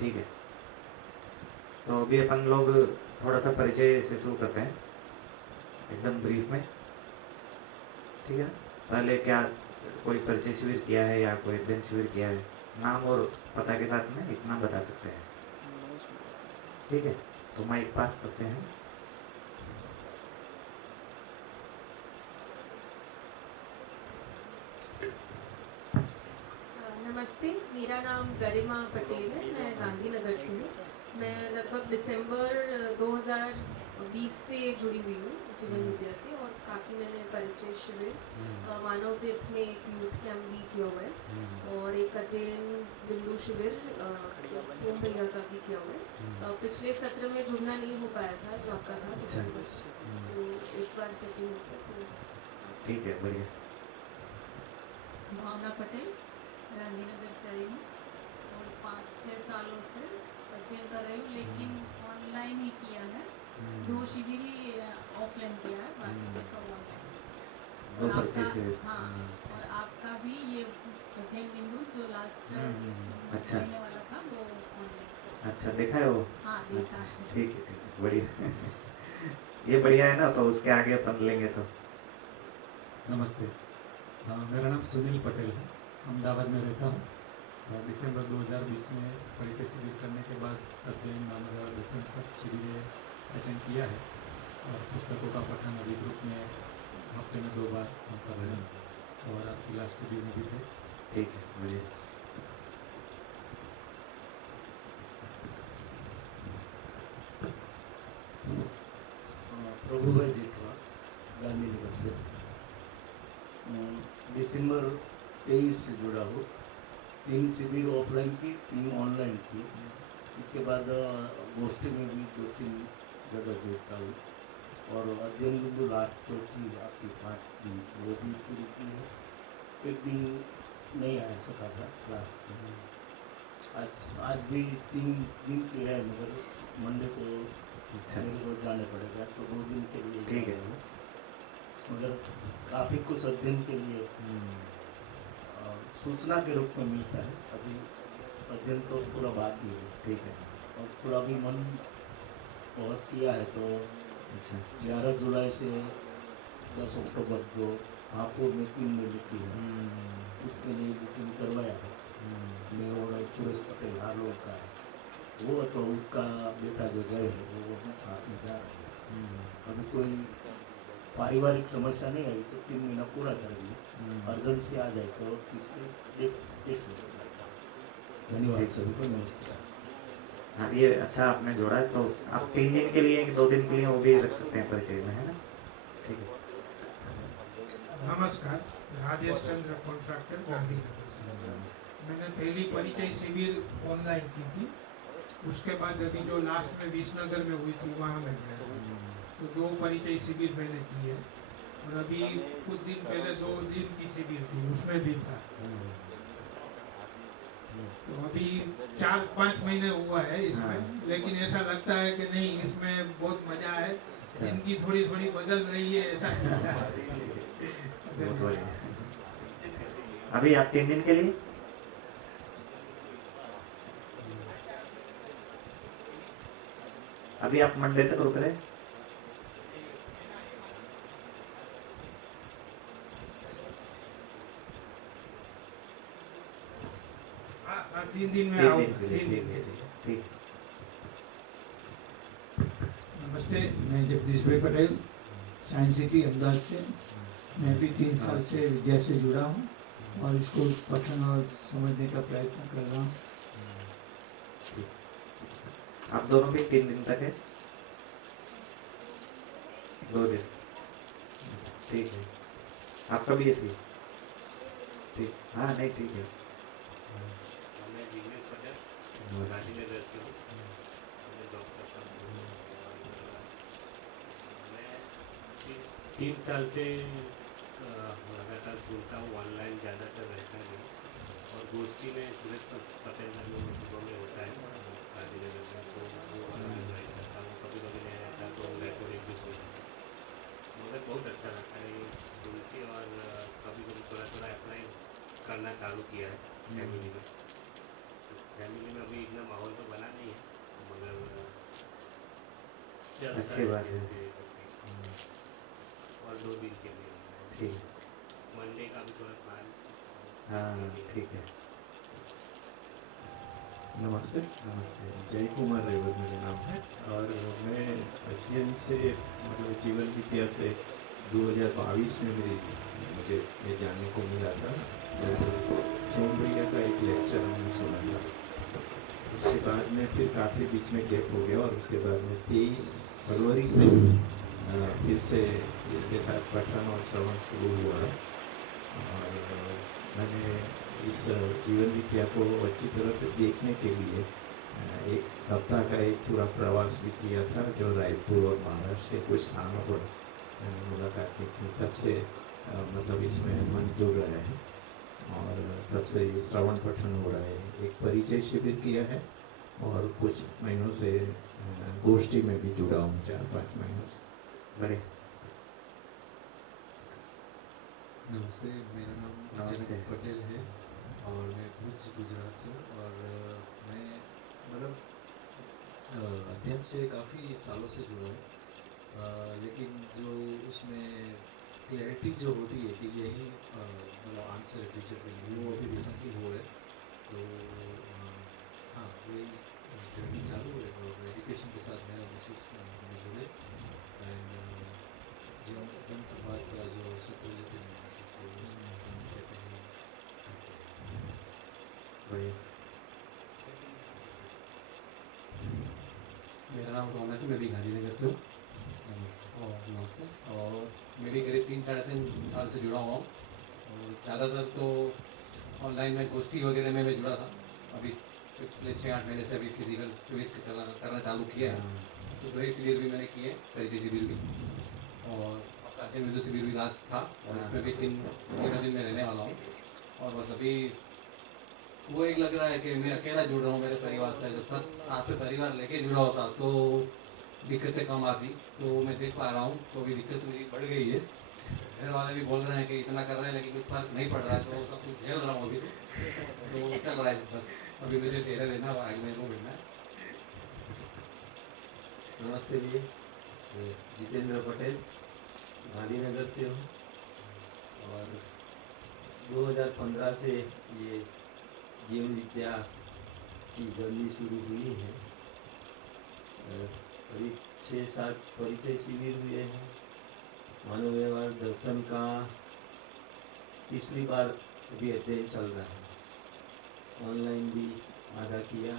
ठीक है, तो अभी अपन लोग थोड़ा सा परिचय से शुरू करते हैं, एकदम ब्रीफ में, ठीक है। पहले क्या कोई परिचय शिविर किया है या कोई अध्ययन शिविर किया है, नाम और पता के साथ में इतना बता सकते हैं, ठीक है। तो माइक पास करते हैं। नमस्ते, मेरा नाम गरिमा पटेल है। मैं गांधीनगर से हूँ। मैं लगभग दिसंबर 2020 से जुड़ी हुई हूँ जीवन विद्या से, और काफ़ी मैंने परिचय शिविर मानव तीर्थ में एक यूथ कैंप भी किया हुआ है, और एक अध्ययन बिंदु शिविर सोम भैया का भी किया हुआ है। पिछले सत्र में जुड़ना नहीं हो पाया था जो आपका था पिछले वर्ष, तो इस बार सेटिंग हो गया। तो ठीक है, बढ़िया। भावना पटेल, गांधीनगर से आई हूँ और 5-6 सालों से अध्ययन कर रही हूँ, लेकिन ऑनलाइन ही किया है। 2 शिविर ही ऑफलाइन किया है, बाकी तो सब ऑनलाइन। दो और परिचय आपका, शिविर। हाँ, और आपका भी ये अध्ययन बिंदु जो लास्ट अच्छा। महीने वाला था वो ऑनलाइन। अच्छा, देखा है वो? हाँ, देखा है। ठीक है, ठीक है, बढ़िया। ये बढ़िया है ना, तो उसके आगे अपन लेंगे तो। नमस्ते, मेरा नाम सुनील पटेल है, अहमदाबाद में रहता हूँ। दिसंबर 2020 में परिचय शिविर करने के बाद अध्ययन नामक दसम सब शिविर अटेंड किया है, और पुस्तकों का पठन अभी ग्रुप में हफ्ते में 2 बार हम कर रहे हैं, और आपकी लास्ट शिविर में भी थे। ठीक है, बढ़िया। प्रभु भाई जेठवा, गांधीनगर से। दिसंबर 23 से जुड़ा हूँ। 3 शिविर ऑफलाइन की, 3 ऑनलाइन की। इसके बाद गोष्ठी में भी 2-3 जगह जुड़ता हूँ, और अध्ययन बिंदु लास्ट चौथी आपकी 5 दिन वो भी पूरी की है। एक दिन नहीं आ सका था क्लास। आज भी 3 दिन की है, मगर मंडे को अच्छा, मेरे को जाने पड़ेगा, तो 2 दिन के लिए ठीक है। जा रहा हूँ। मगर काफ़ी कुछ अध्ययन के लिए सूचना के रूप में मिलता है। अभी अध्ययन तो पूरा बाकी है, ठीक है। और थोड़ा भी मन बहुत किया है, तो अच्छा, 11 जुलाई से 10 अक्टूबर जो हापुड़ में 3 दिन की है, उसके लिए बुकिंग करवाया है। मैं और सुरेश पटेल हार्लोड का है, वो तो उसका बेटा जो गए है वो हम साथ में जा रहे हैं। अभी कोई पारिवारिक समस्या नहीं आई तो 3 महीना पूरा करेंगे। अर्जेंसी आ जाए तो तीसरे देख लेंगे। धन्यवाद सभी को, नमस्कार। हाँ, ये अच्छा आपने जोड़ा है, तो आप 3 दिन के लिए कि 2 दिन के लिए वो भी रख सकते हैं परिचय में, है ना? ठीक है। नमस्कार, राजेश चंद्र कॉन्ट्रैक्टर, गांधीनगर से। मैंने पहली परिचय शिविर ऑनलाइन की थी, उसके बाद अभी जो लास्ट में विसनगर में हुई थी वहाँ मैं गया, तो 2 परिचय शिविर मैंने की है। और अभी कुछ दिन पहले 2 दिन की शिविर थी, उसमें भी था। तो अभी 4-5 महीने हुआ है इसमें, लेकिन ऐसा लगता है कि नहीं, इसमें बहुत मजा है, जिंदगी थोड़ी थोड़ी बदल रही है, ऐसा लगता है। बहुत बढ़िया। अभी आप 3 दिन के लिए? अभी आप मंडे तक रुक रहे? हाँ, 3 दिन में 3 आऊँ, दिन के लिए, 3 दिन ठीक के है, लिए। ठीक। नमस्ते, मैं जगदीश भाई पटेल, साइंस सिटी अहमदाबाद से। मैं भी 3 साल से विद्या से जुड़ा हूँ, और इसको पठन और समझने का प्रयत्न कर रहा हूँ। आप दोनों भी 3 दिन तक है? 2 दिन, ठीक है। आपका भी ऐसे ही? ठीक, हाँ, नहीं, ठीक है। मैं जिग्नेश पटेल, गांधीनगर से हूँ, मैं जॉब करता हूँ। मैं 3 साल से लगातार सुनता हूँ, ऑनलाइन ज़्यादातर रहता नहीं, और गोष्ठी में सुरेश पटेल का जो सुबह में होता है गांधीनगर से, तो वो वाला मैं ज्वाइन करता हूँ। कभी कभी नहीं रहता तो रेकॉर्डिंग भी सुनता हूँ, मुझे बहुत अच्छा लगता है ये सुन के। और कभी कभी थोड़ा थोड़ा अप्लाई करना चालू किया है फैमिली में। फैमिली में अभी इतना माहौल तो बना चलता अच्छी बात है। और 2 दिन के लिए ठीक मंडे का भी थोड़ा प्लान। हाँ ठीक है। नमस्ते। नमस्ते। जय कुमार रेवत मेरा नाम है और मैं अध्ययन से मतलब जीवन विद्या से 2022 में मुझे ये जानने को मिला था जब सोम भैया का एक लेक्चर हमने सुना था। उसके बाद में फिर काफ़ी बीच में गैप हो गया और उसके बाद में 23 फरवरी से फिर से इसके साथ पठन और श्रवण शुरू हुआ है और मैंने इस जीवन विद्या को अच्छी तरह से देखने के लिए एक हफ्ता का एक पूरा प्रवास भी किया था जो रायपुर और महाराष्ट्र के कुछ स्थानों पर मैंने मुलाकात की थी। तब से मतलब इसमें मन जुड़ रहा है और तब से ये श्रवण पठन हो रहा है। एक परिचय शिविर किया है और कुछ महीनों से गोष्ठी में भी जुड़ा हूँ 4-5 महीनों से। बड़े नमस्ते, मेरा नाम नमस्ते। जनक पटेल है और मैं भुज गुजरात से हूँ और मैं मतलब अध्ययन से काफ़ी सालों से जुड़ा हूँ, लेकिन जो उसमें क्लैरिटी जो होती है कि यही मतलब आंसर है फ्यूचर के लिए, वो अभी रिसेंटली हुआ है। तो हाँ, वही जर्नी चालू है और एजुकेशन के साथ मेरा मिसेस में जुड़े एंड जन संवाद का जो सत्र लेते हैं मिसेस, तो उसमें हम कहते हैं बड़े मेरा नाम रौनक है, मैं भी गांधीनगर से हूँ। और नमस्ते। और मैं भी करीब 3-3.5 साल से जुड़ा हुआ हूँ और ज़्यादातर तो ऑनलाइन में गोष्ठी वगैरह में मैं जुड़ा था। अभी पिछले 6-8 महीने से अभी फिजिकल शिविर करना चालू किया है। तो 2 ही शिविर भी मैंने किए, परिचय शिविर भी और अध्ययन विद्या शिविर भी लास्ट था और इसमें भी 3 दिन में रहने वाला हूँ। और बस अभी वो एक लग रहा है कि मैं अकेला जुड़ रहा हूँ मेरे परिवार से। अगर सब साथ में परिवार लेके जुड़ा होता तो दिक्कतें कम आती। तो मैं देख पा रहा हूँ तो अभी दिक्कत मेरी बढ़ गई है। घर वाले भी बोल रहे हैं कि इतना कर रहे हैं लेकिन कुछ फर्क नहीं पड़ रहा है, तो सब कुछ झेल रहा हूँ अभी। तो चल रहा है बस। अभी मुझे टेढ़ा देना और आगे मेरे को मिलना है। नमस्ते भैया, जितेंद्र पटेल गांधीनगर से हूँ और 2015 से ये जीवन विद्या की जर्नी शुरू हुई है। करीब 6-7 परिचय शिविर हुए हैं। मानव व्यवहार दर्शन का तीसरी बार अभी अध्ययन चल रहा है। ऑनलाइन भी आधा किया।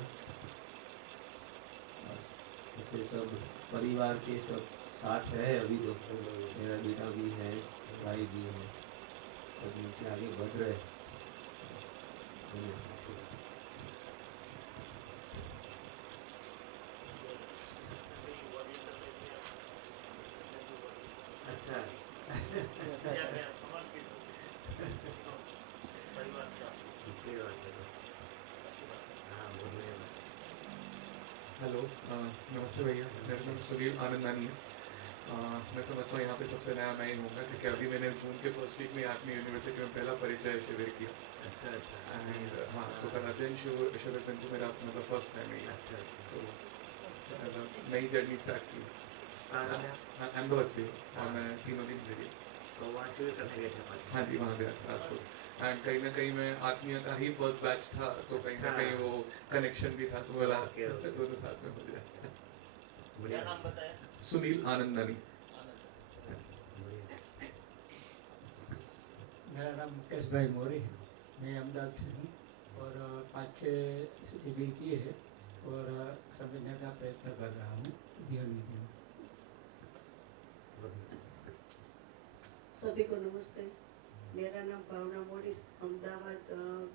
ऐसे सब परिवार के सब साथ है। अभी तो मेरा बेटा भी है, भाई भी है, सब नीचे आगे बढ़ रहे हैं। अच्छा अच्छी बात है। हाँ बोलिए। हेलो, नमस्ते भैया, मेरा नाम सुनील आनंदानी है। मैं समझता हूँ यहाँ पे सबसे नया मैं ही होऊंगा क्योंकि अभी मैंने जून के फर्स्ट वीक में आत्मीय यूनिवर्सिटी में पहला परिचय शिविर किया। अच्छा अच्छा। एंड हाँ, तो कल अध्ययन शिविर में तो मेरा मतलब फर्स्ट टाइम ही है। अच्छा अच्छा। तो नई जर्नी स्टार्ट की। अहमदाबाद से और मैं 3 दिन रही। तो वहाँ शिविर करने गए थे अपन? हाँ जी, वहाँ गया था राजकोट। एंड कहीं ना कहीं मैं आत्मीय का ही फर्स्ट बैच था, तो कहीं ना कहीं वो कनेक्शन भी था, तो बोला दोनों साथ में हो जाए। क्या नाम बताया? सुनील आनंदानी। मेरा नाम मुकेश भाई मौर्य है। मैं अहमदाबाद से हूँ और 5-6 शिविर किए हैं और समझने का प्रयत्न कर रहा हूँ जीवन विद्या। सभी को नमस्ते। मेरा नाम भावना मोरिस, अहमदाबाद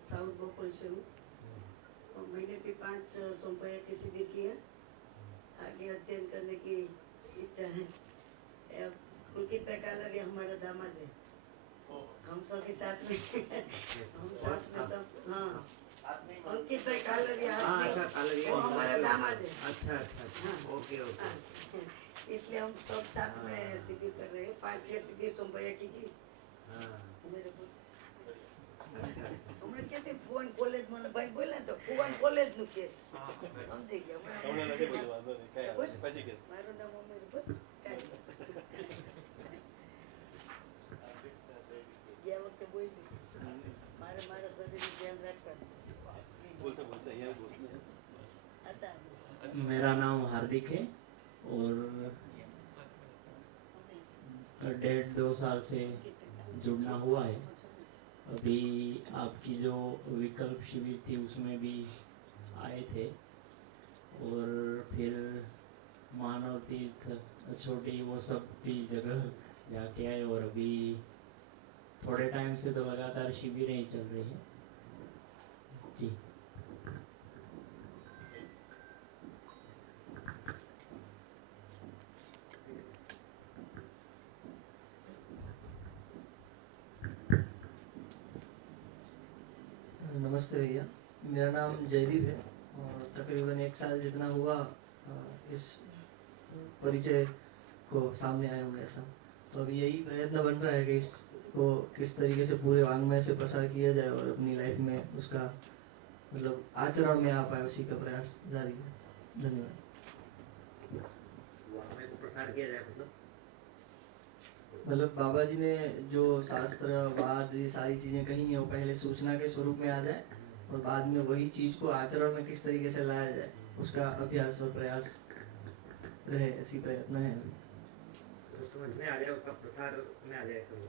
साउथ भोपाल से हूँ और मैंने भी 5 सोमवार के शिविर किया। आगे अध्ययन करने की इच्छा है। पुलकित कालरी हमारा दामाद है। हम सभी साथ में हम साथ में सब। हाँ, अंकित कालरी वो हमारा दामाद है। अच्छा अच्छा। Okay okay. इसलिए हम सब साथ में शिविर कर रहे हैं। 5-6 शिविर सोमवार की। हाँ। मेरे को अच्छा હમણાં ક્યાંથી ફોન કોલેજમાં ને ભાઈ બોલ્યા ને તો ફોન કોલેજનું કેસ સમજી ગયા મારું નામ અમીર બોલ કાંઈ ગયા વખતે બોલી મારે મારા શરીરનું ધ્યાન રાખવાનું હતા मेरा नाम हार्दिक है और 1.5-2 साल से जुड़ना हुआ है। अभी आपकी जो विकल्प शिविर थी उसमें भी आए थे और फिर मानव तीर्थ छोटी वो सब भी जगह जाके आए और अभी थोड़े टाइम से तो लगातार शिविरें ही चल रही हैं जी। नमस्ते भैया, मेरा नाम जयदीप है और तकरीबन 1 साल जितना हुआ इस परिचय को सामने आए हुए ऐसा। तो अभी यही प्रयत्न बन रहा है कि इसको किस तरीके से पूरे वाङ्मय से प्रसार किया जाए और अपनी लाइफ में उसका मतलब आचरण में आ पाए, उसी का प्रयास जारी है। धन्यवाद। वाङ्मय को प्रसार किया जाए मतलब बाबा जी ने जो शास्त्र वाद ये सारी चीज़ें कही हैं वो पहले सूचना के स्वरूप में आ जाए और बाद में वही चीज़ को आचरण में किस तरीके से लाया जाए उसका अभ्यास और प्रयास रहे, ऐसी प्रयत्न है अभी। तो समझ में आ जाए, उसका प्रसार में आ जाए समझ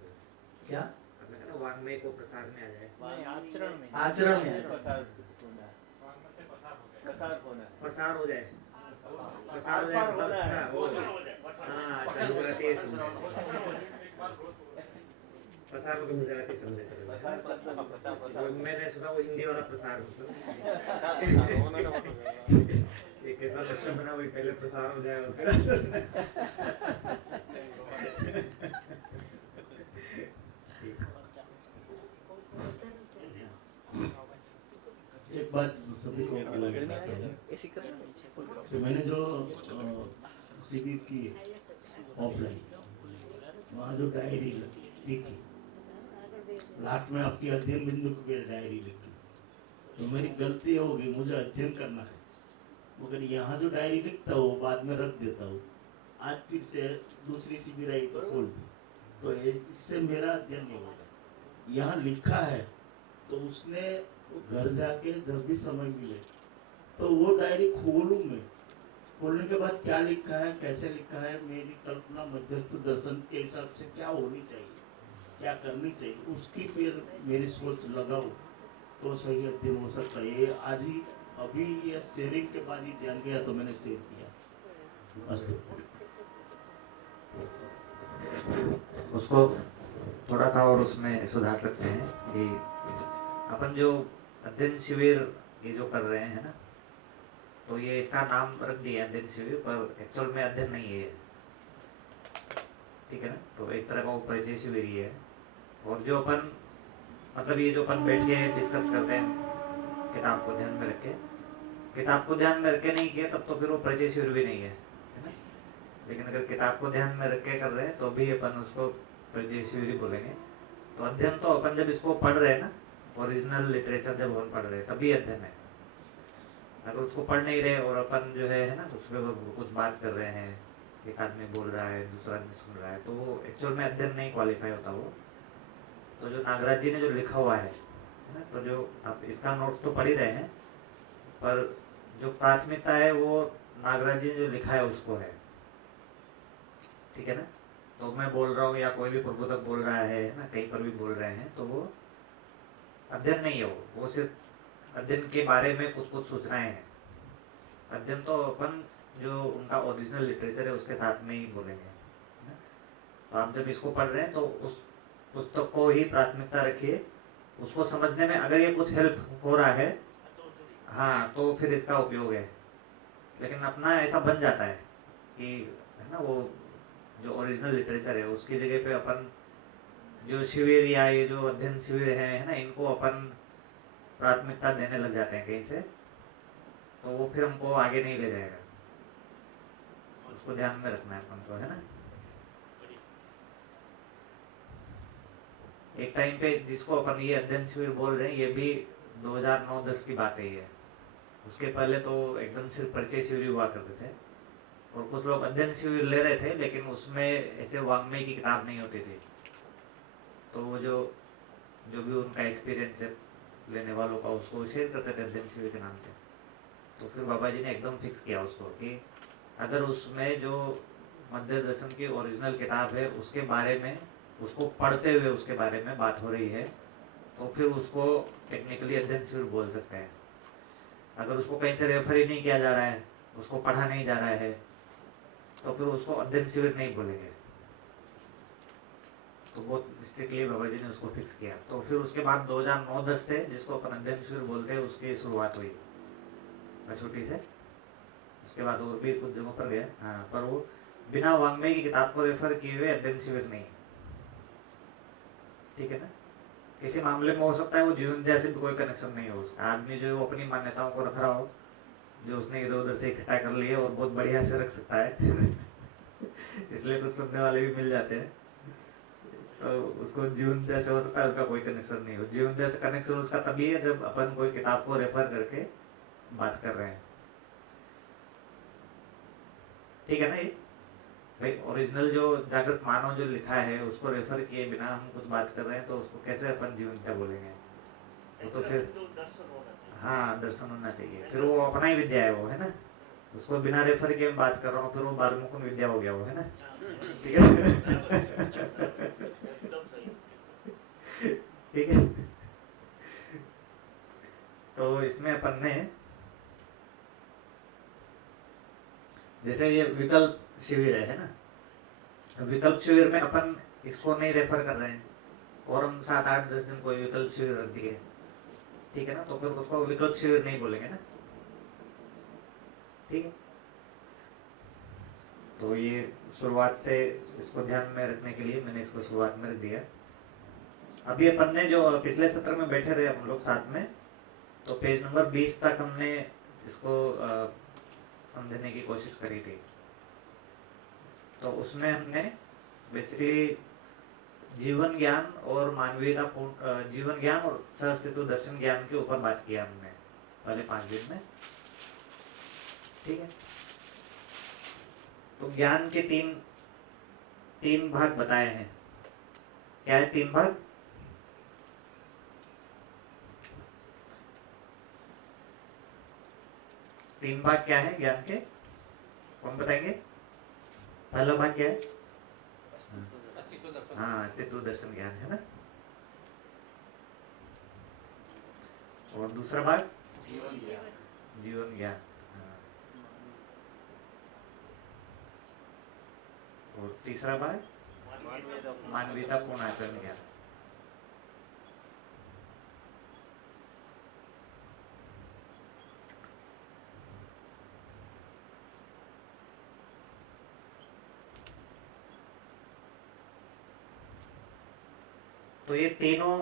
क्या आपने कहा ना वाङ्मय को प्रसार में आ जाए, आचरण में प्रसार हो जाए, प्रसार हो जाए मतलब अच्छा वो हाँ अच्छा गुजराती है समझे, प्रसार को गुजराती समझे चलो। मैंने सुना वो हिंदी वाला प्रसार मतलब एक ऐसा लक्ष्य बना वही पहले प्रसार हो जाए और एक बात सभी को बोलना चाहता हूँ कि मैंने जो शिविर की ऑफलाइन वहाँ जो डायरी लिखी लास्ट में आपकी अध्ययन बिंदु की डायरी लिखी तो मेरी गलती होगी, मुझे अध्ययन करना है मगर यहाँ जो डायरी लिखता हूँ बाद में रख देता हूँ। आज फिर से दूसरी शिविर आई तो खोल दी तो इससे मेरा अध्ययन नहीं होगा। यहाँ लिखा है तो उसने घर जाके जब भी समय मिले तो वो डायरी खोलूँ मैं, खोलने के बाद क्या लिखा है कैसे लिखा है मेरी कल्पना मध्यस्थ दर्शन के हिसाब से क्या होनी चाहिए क्या करनी चाहिए उसकी फिर मेरी सोच लगाओ तो सही अध्ययन हो सकता है। ये आज ही अभी ये शेयरिंग के बाद ही ध्यान गया तो मैंने शेयर किया। अस्तु उसको थोड़ा सा और उसमें सुधार सकते हैं कि अपन जो अध्ययन शिविर ये जो कर रहे हैं ना तो ये इसका नाम रख दिया अध्ययन शिविर पर एक्चुअल में अध्ययन नहीं है, ठीक है ना। तो एक तरह का वो परिचय शिविर ही है और जो अपन मतलब ये जो अपन बैठ के डिस्कस करते हैं किताब को ध्यान में रख के, किताब को ध्यान में रख के नहीं किया तब तो फिर वो परिचय शिविर भी नहीं है ना। लेकिन अगर किताब को ध्यान में रख के कर रहे हैं तो भी अपन उसको परिचय शिविर ही बोलेंगे। तो अध्ययन तो अपन जब इसको पढ़ रहे हैं ना, ओरिजिनल लिटरेचर जब अपन पढ़ रहे हैं तभी अध्ययन है। अगर उसको पढ़ नहीं रहे और अपन जो है ना तो उसमें कुछ बात कर रहे हैं, एक आदमी बोल रहा है दूसरा आदमी सुन रहा है तो वो एक्चुअल में अध्ययन नहीं क्वालिफाई होता वो। तो जो नागराज जी ने जो लिखा हुआ है ना तो जो आप इसका नोट्स तो पढ़ ही रहे हैं पर जो प्राथमिकता है वो नागराज जी ने जो लिखा है उसको है, ठीक है ना। तो मैं बोल रहा हूँ या कोई भी प्रबोधक बोल रहा है ना, कहीं पर भी बोल रहे हैं तो वो अध्ययन नहीं है, वो सिर्फ अध्ययन के बारे में कुछ कुछ सूचनाएं हैं। अध्ययन तो अपन जो उनका ओरिजिनल लिटरेचर है उसके साथ में ही बोलेंगे। तो आप जब इसको पढ़ रहे हैं तो उस पुस्तक को ही प्राथमिकता रखिए, उसको समझने में अगर ये कुछ हेल्प हो रहा है हाँ तो फिर इसका उपयोग है। लेकिन अपना ऐसा बन जाता है कि है ना वो जो ओरिजिनल लिटरेचर है उसकी जगह पे अपन जो शिविर या ये जो अध्ययन शिविर है ना इनको अपन प्राथमिकता देने लग जाते हैं कहीं से, तो वो फिर हमको आगे नहीं ले जाएगा। उसको ध्यान में रखना है अपन को, है ना। एक टाइम पे जिसको अपन ये अध्ययन शिविर बोल रहे हैं, ये भी 2009-10 की बात है ये। उसके पहले तो एकदम सिर्फ परिचय शिविर हुआ करते थे, और कुछ लोग अध्ययन शिविर ले रहे थे, लेकिन उसमें ऐसे वाङ्मय की किताब नहीं होती थी। तो वो जो भी उनका एक्सपीरियंस है लेने वालों का, उसको शेयर करते थे अध्ययन शिविर के नाम पे। तो फिर बाबा जी ने एकदम फिक्स किया उसको कि अगर उसमें जो मध्य दर्शन की ओरिजिनल किताब है उसके बारे में, उसको पढ़ते हुए उसके बारे में बात हो रही है, तो फिर उसको टेक्निकली अध्ययन शिविर बोल सकते हैं। अगर उसको कहीं से रेफर ही नहीं किया जा रहा है, उसको पढ़ा नहीं जा रहा है, तो फिर उसको अध्ययन शिविर नहीं बोलेंगे। तो बहुत स्ट्रिक्टली बाबा जी ने उसको फिक्स किया। तो फिर उसके बाद 2009-10 से जिसको अपन अध्ययन शिविर बोलते हैं, उसकी शुरुआत हुई छोटी से। उसके बाद और भी कुछ जगहों पर गया, हाँ, पर वो बिना वाङ्मय की किताब को रेफर किए हुए अध्ययन शिविर नहीं। ठीक है ना। किसी मामले में हो सकता है वो जीवन दया से भी कोई कनेक्शन नहीं हो, उसका आदमी जो है वो अपनी मान्यताओं को रख रहा हो, जो उसने इधर उधर से इकट्ठा कर लिए और बहुत बढ़िया से रख सकता है इसलिए कुछ सुनने वाले भी मिल जाते हैं। तो उसको जीवन दया से हो सकता है उसका कोई कनेक्शन नहीं हो। जीवन दया से कनेक्शन उसका तभी है जब अपन कोई किताब को रेफर करके बात कर रहे हैं। ठीक है ना। ये भाई ओरिजिनल जो जागृत मानव जो लिखा है उसको रेफर किए बिना हम कुछ बात कर रहे हैं, तो उसको कैसे अपन जीवनता बोलेंगे? वो तो फिर हाँ, दर्शन होना चाहिए। फिर वो अपना ही विद्या है, वो है ना। उसको बिना रेफर किए मैं बात कर रहा हूँ, फिर वो बारमुकुन विद्या हो गया, वो है ना। ठीक है ठीक है। तो इसमें अपन ने जैसे ये विकल्प शिविर है ना। विकल्प शिविर में अपन इसको नहीं रेफर कर रहे हैं, और हम 7-8-10 दिन कोई विकल्प शिविर रख दिए, ठीक है ना, तो फिर उसको विकल्प शिविर नहीं बोलेंगे ना। ठीक है। तो ये शुरुआत से इसको ध्यान में रखने के लिए मैंने इसको शुरुआत में रख दिया। अभी अपन ने जो पिछले सत्र में बैठे रहे हम लोग साथ में, तो पेज नंबर 20 तक हमने इसको समझने की कोशिश करी थी। तो उसमें हमने बेसिकली जीवन ज्ञान और मानवीयता जीवन ज्ञान और सहअस्तित्व दर्शन ज्ञान के ऊपर बात किया हमने पहले 5 दिन में। ठीक है। तो ज्ञान के तीन भाग बताए हैं। क्या है 3 भाग? तीन भाग क्या है ज्ञान के? कौन बताएंगे? पहला भाग क्या है? हाँ, अस्तित्व दर्शन ज्ञान है ना। और दूसरा भाग जीवन ज्ञान। हाँ। और तीसरा भाग मानवीयता पूर्ण आचरण ज्ञान। तो ये तीनों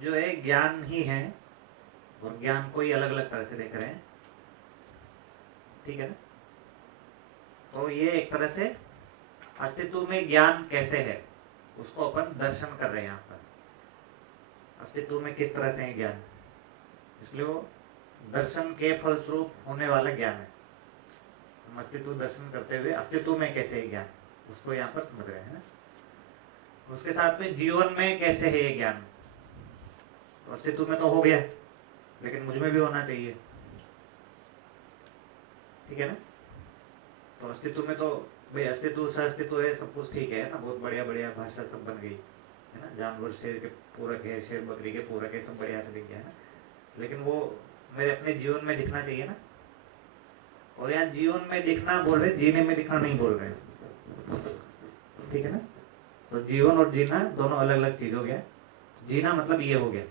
जो है ज्ञान ही है, और ज्ञान को ही अलग अलग तरह से देख रहे हैं। ठीक है ना। तो ये एक तरह से अस्तित्व में ज्ञान कैसे है उसको अपन दर्शन कर रहे हैं यहाँ पर। अस्तित्व में किस तरह से है ज्ञान, इसलिए वो दर्शन के फलस्वरूप होने वाला ज्ञान है। हम अस्तित्व दर्शन करते हुए अस्तित्व में कैसे है ज्ञान, उसको यहाँ पर समझ रहे हैं। उसके साथ में जीवन में कैसे है ये ज्ञान। तो अस्तित्व में तो हो गया, लेकिन मुझ में भी होना चाहिए। ठीक है ना। तो अस्तित्व में तो भाई अस्तित्व सहअस्तित्व है, सब कुछ ठीक है ना, बहुत बढ़िया बढ़िया भाषा सब बन गई है ना। जानवर शेर के पूरक है, शेर बकरी के पूरक है, सब बढ़िया से दिख गया है ना। लेकिन वो मेरे अपने जीवन में दिखना चाहिए ना। और यहाँ जीवन में दिखना बोल रहे, जीने में दिखना नहीं बोल रहे। ठीक है ना। तो जीवन और जीना दोनों अलग अलग चीज हो गया। जीना मतलब ये हो गया,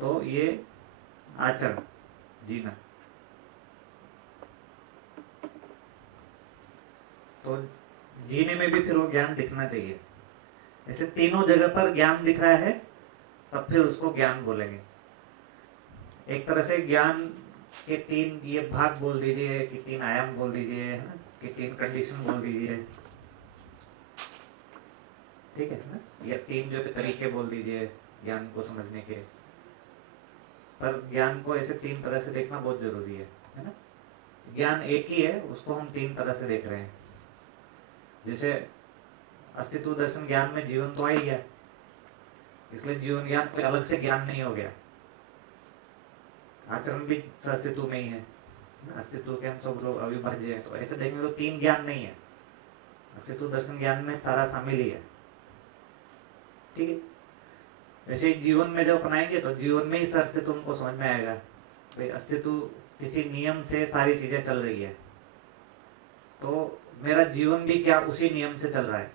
तो ये आचरण जीना। तो जीने में भी फिर वो ज्ञान दिखना चाहिए। ऐसे तीनों जगह पर ज्ञान दिख रहा है, तब फिर उसको ज्ञान बोलेंगे। एक तरह से ज्ञान के 3 ये भाग बोल दीजिए, कि 3 आयाम बोल दीजिए, है ना, कि 3 कंडीशन बोल दीजिए। ठीक है ना? या 3 जो तरीके बोल दीजिए ज्ञान को समझने के, पर ज्ञान को ऐसे 3 तरह से देखना बहुत जरूरी है ना? ज्ञान एक ही है, उसको हम 3 तरह से देख रहे हैं। जैसे अस्तित्व दर्शन ज्ञान में जीवन तो आ ही गया, इसलिए जीवन ज्ञान कोई अलग से ज्ञान नहीं हो गया। आचरण भी अस्तित्व में ही है, अस्तित्व के हम सब लोग अविभाज्य हैं, तो ऐसे देखेंगे तो 3 ज्ञान नहीं है, अस्तित्व दर्शन ज्ञान में सारा शामिल ही है। ठीक है, वैसे जीवन में जब अपनाएंगे तो जीवन में ही अस्तित्व उनको समझ में आएगा। भाई अस्तित्व किसी नियम से सारी चीजें चल रही है, तो मेरा जीवन भी क्या उसी नियम से चल रहा है,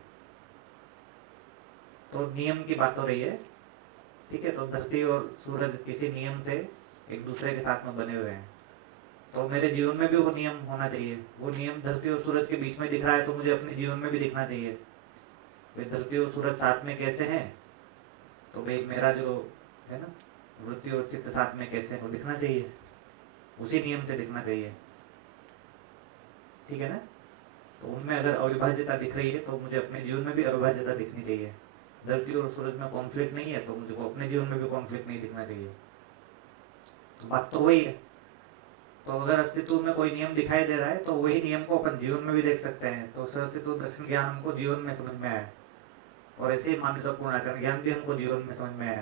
तो नियम की बात हो रही है। ठीक है, तो धरती और सूरज किसी नियम से एक दूसरे के साथ में बने हुए हैं, तो मेरे जीवन में भी वो नियम होना चाहिए। वो नियम धरती और सूरज के बीच में दिख रहा है, तो मुझे अपने जीवन में भी दिखना चाहिए। वे धरती और सूरज साथ में कैसे हैं, तो भाई मेरा जो है ना वृत्ति और चित्त साथ में कैसे वो दिखना चाहिए, उसी नियम से दिखना चाहिए। ठीक है ना? तो उनमें अगर अविभाज्यता दिख रही है तो मुझे अपने जीवन में भी अविभाज्यता दिखनी चाहिए। धरती और सूरज में कॉन्फ्लिक्ट नहीं है तो मुझे अपने जीवन में भी कॉन्फ्लिक्ट नहीं दिखना चाहिए। तो बात तो वही है। तो अगर अस्तित्व में कोई नियम दिखाई दे रहा है तो वही नियम को अपन जीवन में भी देख सकते हैं। तो सहअस्तित्व दर्शन ज्ञान हमको जीवन में समझ में आया, और ऐसे ही मानवतापूर्ण आचरण ज्ञान भी हमको जीवन में समझ में आया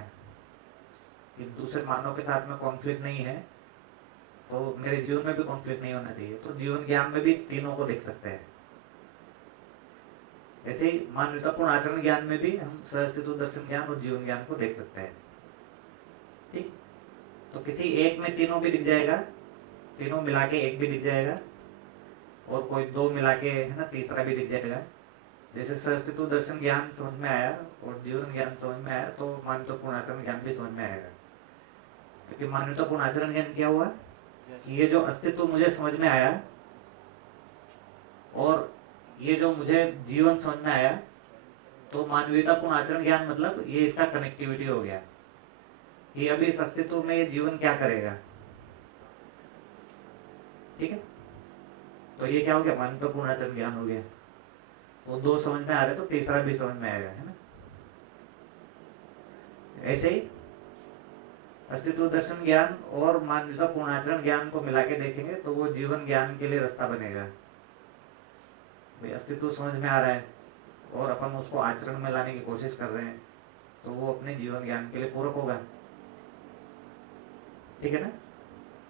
कि दूसरे मानव के साथ में कॉन्फ्लिक्ट नहीं है, तो मेरे जीवन में भी कॉन्फ्लिक्ट नहीं होना चाहिए। तो जीवन ज्ञान में भी तीनों को देख सकते हैं। ऐसे ही मानवतापूर्ण आचरण ज्ञान में भी हम सहअस्तित्व दर्शन ज्ञान और जीवन ज्ञान को देख सकते हैं। ठीक, तो किसी एक में तीनों भी दिख जाएगा, तीनों मिला के एक भी दिख जाएगा, और कोई 2 मिला के है ना तीसरा भी दिख जाएगा। जैसे सहअस्तित्व दर्शन ज्ञान समझ में आया और जीवन ज्ञान समझ में आया, तो मानवतापूर्ण आचरण ज्ञान भी समझ में आएगा। क्योंकि मानवतापूर्ण आचरण ज्ञान क्या हुआ कि ये जो अस्तित्व मुझे समझ में आया और ये जो मुझे जीवन समझ में आया, तो मानवीयतापूर्ण आचरण ज्ञान मतलब ये इसका कनेक्टिविटी हो गया कि अभी इस अस्तित्व में ये जीवन क्या करेगा। ठीक है, तो ये क्या हो गया, मानवतापूर्ण आचरण ज्ञान हो गया। वो 2 समझ में आ रहे तो तीसरा भी समझ में आएगा, है ना? ऐसे ही अस्तित्व दर्शन ज्ञान और मानवतापूर्ण आचरण ज्ञान को मिला के देखेंगे तो वो जीवन ज्ञान के लिए रास्ता बनेगा। भाई अस्तित्व समझ में आ रहा है और अपन उसको आचरण में लाने की कोशिश कर रहे हैं, तो वो अपने जीवन ज्ञान के लिए पूरक होगा। ठीक है ना?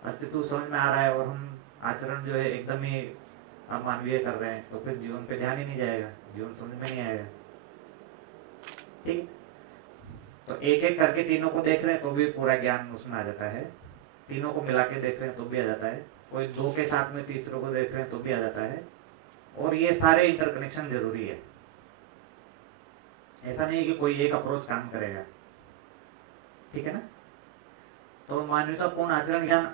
अस्तित्व समझ में आ रहा है और हम आचरण जो है एकदम ही अमानवीय कर रहे हैं, तो फिर जीवन पे ध्यान ही नहीं जाएगा, जीवन समझ में नहीं आएगा। ठीक, तो एक एक करके तीनों को देख रहे हैं तो भी पूरा ज्ञान उसमें आ जाता है। तीनों को मिला के देख रहे हैं तो भी आ जाता है। कोई 2 के साथ में तीसरों को देख रहे हैं तो भी आ जाता है। और ये सारे इंटरकनेक्शन जरूरी है। ऐसा नहीं है कि कोई एक अप्रोच काम करेगा। ठीक है ना? तो मानवतापूर्ण आचरण ज्ञान